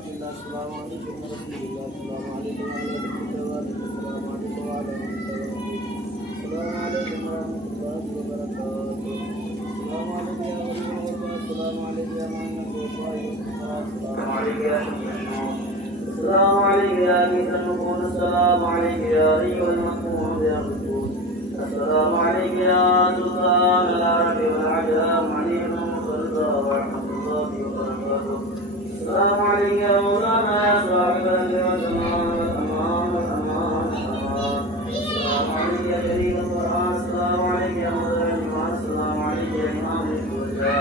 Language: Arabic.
عبد الله السلام عليكم ورحمة الله السلام عليكم وعلى الكتاب السلام عليكم وعلى السلام عليكم ورحمة الله وبركاته. السلام عليكم يا ولي الله، السلام عليكم يا معين الله، السلام عليكم يا شيخ، السلام عليك يا ميت المكون، السلام عليك يا أيها المكون يا رسول، السلام عليك يا سلطان العرب والعجم، عليكم الصلاة ورحمة الله وبركاته. السلام عليك يا مولانا يا صاحب الأجر والزمان والأمان والأمان والأمان. السلام عليك يا جليل القرآن، السلام عليك يا مدر الإيمان، السلام عليك يا إمام الهدى.